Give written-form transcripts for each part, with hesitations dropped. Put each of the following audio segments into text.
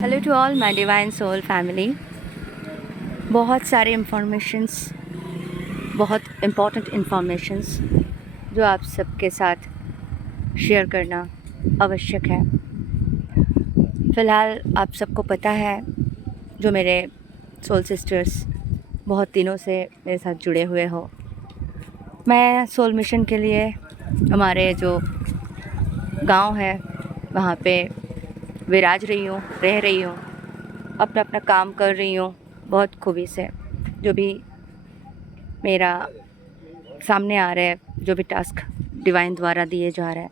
Hello to all my divine soul family. बहुत सारे informations, बहुत इम्पॉर्टेंट इंफॉर्मेशंस जो आप सबके साथ शेयर करना आवश्यक है। फ़िलहाल आप सबको पता है, जो मेरे सोल सिस्टर्स बहुत दिनों से मेरे साथ जुड़े हुए हो, मैं सोल मिशन के लिए हमारे जो गांव है वहाँ पे विराज रही हूँ, रह रही हूँ, अपना अपना काम कर रही हूँ बहुत खूबी से। जो भी मेरा सामने आ रहा है, जो भी टास्क डिवाइन द्वारा दिए जा रहा है,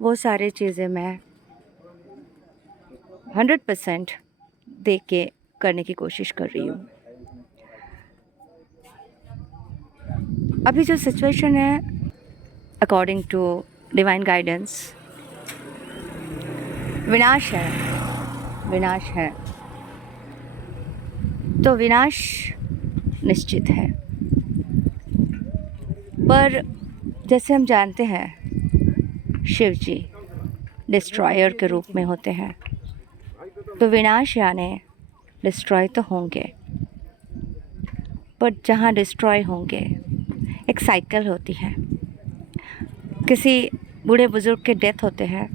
वो सारी चीज़ें मैं 100% दे के करने की कोशिश कर रही हूँ। अभी जो सिचुएशन है, अकॉर्डिंग टू डिवाइन गाइडेंस, विनाश है। विनाश है तो विनाश निश्चित है। पर जैसे हम जानते हैं, शिव जी डिस्ट्रॉयर के रूप में होते हैं, तो विनाश यानी डिस्ट्रॉय तो होंगे, बट जहाँ डिस्ट्रॉय होंगे एक साइकिल होती है। किसी बूढ़े बुज़ुर्ग के डेथ होते हैं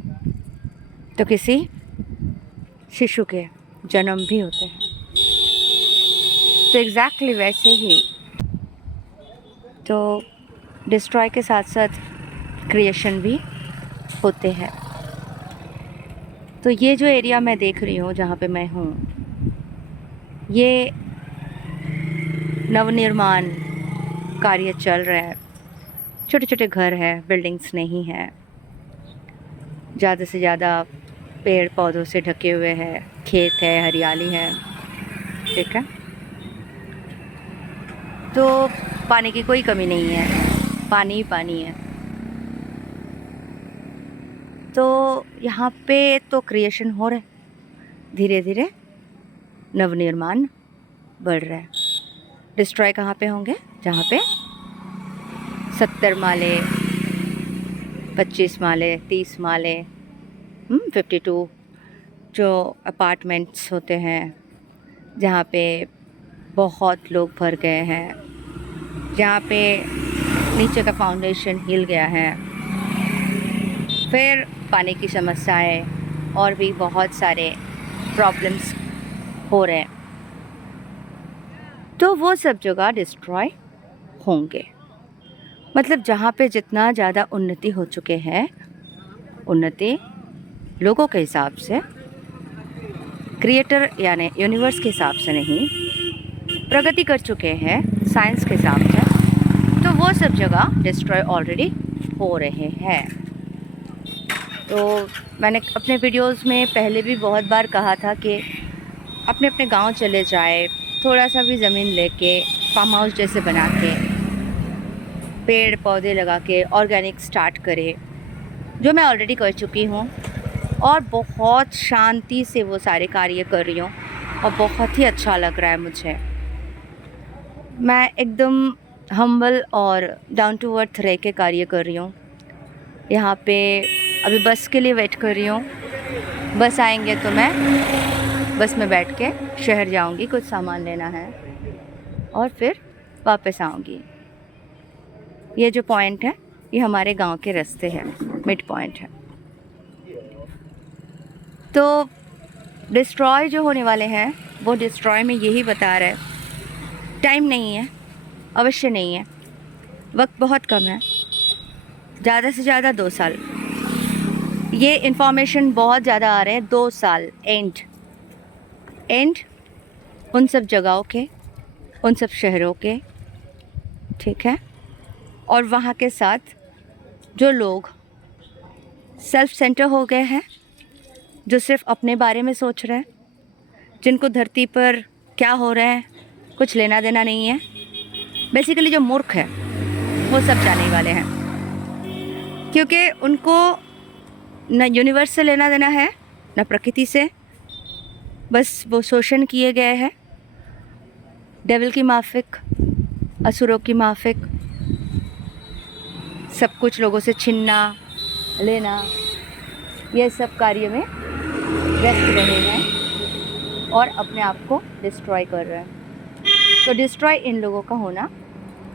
तो किसी शिशु के जन्म भी होते हैं। तो एग्जैक्टली वैसे ही तो डिस्ट्रॉय के साथ साथ क्रिएशन भी होते हैं। तो ये जो एरिया मैं देख रही हूँ, जहाँ पे मैं हूँ, ये नवनिर्माण कार्य चल रहा है। छोटे छोटे घर हैं, बिल्डिंग्स नहीं हैं, ज़्यादा से ज़्यादा पेड़ पौधों से ढके हुए हैं, खेत है, हरियाली है, ठीक है। तो पानी की कोई कमी नहीं है, पानी ही पानी है। तो यहाँ पे तो क्रिएशन हो रहा है, धीरे धीरे नवनिर्माण बढ़ रहा है। डिस्ट्रॉय कहाँ पे होंगे? जहाँ पे 70 माले, 25 माले, 30 माले, 52 जो अपार्टमेंट्स होते हैं, जहाँ पे बहुत लोग भर गए हैं, जहाँ पे नीचे का फाउंडेशन हिल गया है, फिर पानी की समस्याएं और भी बहुत सारे प्रॉब्लम्स हो रहे हैं, तो वो सब जगह डिस्ट्रॉय होंगे। मतलब जहाँ पे जितना ज़्यादा उन्नति हो चुके हैं, उन्नति लोगों के हिसाब से, क्रिएटर यानी यूनिवर्स के हिसाब से नहीं, प्रगति कर चुके हैं साइंस के हिसाब से, तो वो सब जगह डिस्ट्रॉय ऑलरेडी हो रहे हैं। तो मैंने अपने वीडियोस में पहले भी बहुत बार कहा था कि अपने अपने गांव चले जाए, थोड़ा सा भी ज़मीन लेके फार्म हाउस जैसे बना के, पेड़ पौधे लगा के ऑर्गेनिक स्टार्ट करे, जो मैं ऑलरेडी कर चुकी हूँ और बहुत शांति से वो सारे कार्य कर रही हूँ और बहुत ही अच्छा लग रहा है मुझे। मैं एकदम हम्बल और डाउन टू अर्थ रह के कार्य कर रही हूँ। यहाँ पे अभी बस के लिए वेट कर रही हूँ। बस आएंगे तो मैं बस में बैठ के शहर जाऊँगी, कुछ सामान लेना है और फिर वापस आऊँगी। ये जो पॉइंट है, ये हमारे गांव के रास्ते हैं, मिड पॉइंट है। तो डिस्ट्रॉय जो होने वाले हैं, वो डिस्ट्रॉय में यही बता रहा है, टाइम नहीं है, अवश्य नहीं है, वक्त बहुत कम है, ज़्यादा से ज़्यादा 2 साल। ये इन्फॉर्मेशन बहुत ज़्यादा आ रहे हैं, 2 साल एंड उन सब जगहों के, उन सब शहरों के, ठीक है। और वहाँ के साथ जो लोग सेल्फ सेंटर हो गए हैं, जो सिर्फ अपने बारे में सोच रहे हैं, जिनको धरती पर क्या हो रहा है कुछ लेना देना नहीं है, बेसिकली जो मूर्ख है वो सब जाने वाले हैं, क्योंकि उनको न यूनिवर्स से लेना देना है, न प्रकृति से। बस वो शोषण किए गए हैं, डेविल की माफिक, असुरों की माफिक, सब कुछ लोगों से छीनना लेना, ये सब कार्य में व्यस्त रहे हैं। और अपने आप को डिस्ट्रॉय कर रहे हैं। तो डिस्ट्रॉय इन लोगों का होना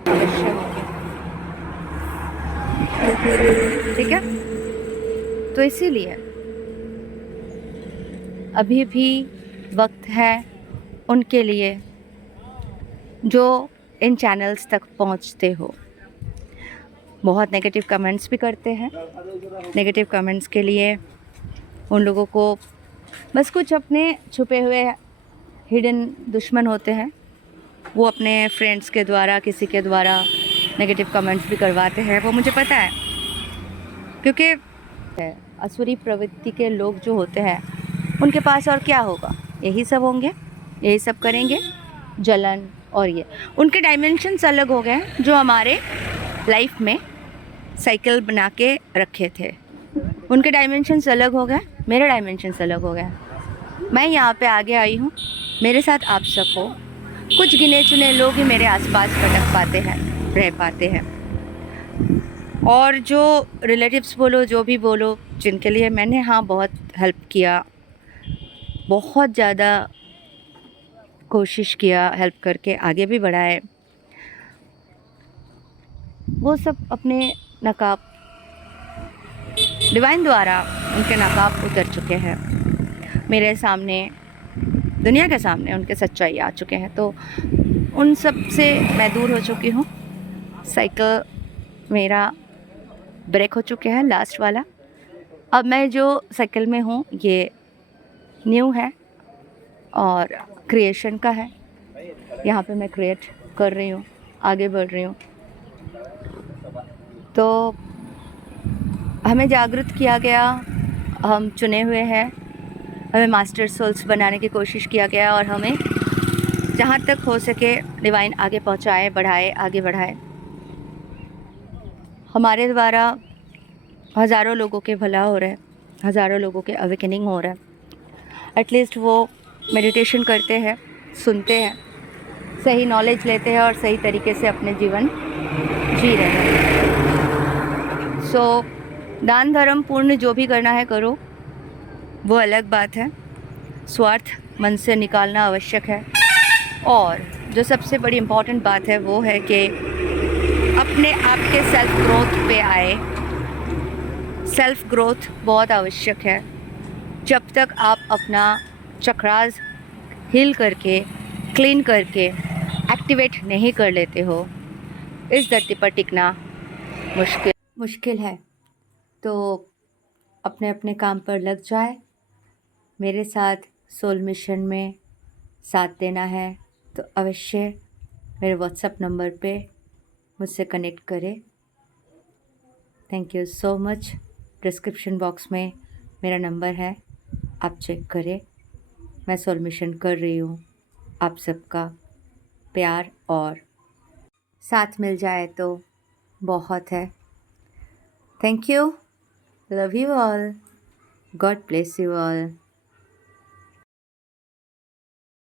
आवश्यक है, ठीक है। तो इसीलिए अभी भी वक्त है उनके लिए जो इन चैनल्स तक पहुंचते हो। बहुत नेगेटिव कमेंट्स भी करते हैं। नेगेटिव कमेंट्स के लिए उन लोगों को बस कुछ अपने छुपे हुए हिडन दुश्मन होते हैं, वो अपने फ्रेंड्स के द्वारा, किसी के द्वारा नेगेटिव कमेंट्स भी करवाते हैं। वो मुझे पता है, क्योंकि असुरी प्रवृत्ति के लोग जो होते हैं उनके पास और क्या होगा, यही सब होंगे, यही सब करेंगे, जलन। और ये उनके डायमेंशंस अलग हो गए हैं, जो हमारे लाइफ में साइकिल बना के रखे थे। उनके डायमेंशंस अलग हो गए, मेरे डायमेंशंस अलग हो गए। मैं यहाँ पे आगे आई हूँ, मेरे साथ आप सब हो। कुछ गिने चुने लोग ही मेरे आसपास भटक पाते हैं, रह पाते हैं। और जो रिलेटिव्स बोलो, जो भी बोलो, जिनके लिए मैंने हाँ बहुत हेल्प किया, बहुत ज़्यादा कोशिश किया, हेल्प करके आगे भी बढ़ाए, वो सब अपने नकाब डिवाइन द्वारा उनके नकाब उतर चुके हैं। मेरे सामने, दुनिया के सामने उनके सच्चाई आ चुके हैं। तो उन सब से मैं दूर हो चुकी हूँ। साइकिल मेरा ब्रेक हो चुके हैं, लास्ट वाला। अब मैं जो साइकिल में हूँ ये न्यू है और क्रिएशन का है। यहाँ पे मैं क्रिएट कर रही हूँ, आगे बढ़ रही हूँ। तो हमें जागृत किया गया, हम चुने हुए हैं, हमें मास्टर सोल्स बनाने की कोशिश किया गया और हमें जहाँ तक हो सके डिवाइन आगे पहुँचाए, बढ़ाए, आगे बढ़ाए। हमारे द्वारा हज़ारों लोगों के भला हो रहा है, हज़ारों लोगों के अवेकनिंग हो रहा है। एटलीस्ट वो मेडिटेशन करते हैं, सुनते हैं, सही नॉलेज लेते हैं और सही तरीके से अपने जीवन जी रहे हैं। सो दान धर्म पुण्य जो भी करना है करो, वो अलग बात है। स्वार्थ मन से निकालना आवश्यक है। और जो सबसे बड़ी इम्पॉर्टेंट बात है वो है कि अपने आप के सेल्फ ग्रोथ पे आए। सेल्फ ग्रोथ बहुत आवश्यक है। जब तक आप अपना चक्रास हील करके, क्लीन करके, एक्टिवेट नहीं कर लेते हो, इस धरती पर टिकना मुश्किल है। तो अपने अपने काम पर लग जाए। मेरे साथ सोल मिशन में साथ देना है तो अवश्य मेरे व्हाट्सएप नंबर पे मुझसे कनेक्ट करें। Thank you so much. Description box में मेरा नंबर है, आप चेक करें। मैं सोल मिशन कर रही हूँ। आप सबका प्यार और साथ मिल जाए तो बहुत है। Thank you, love you all, God bless you all.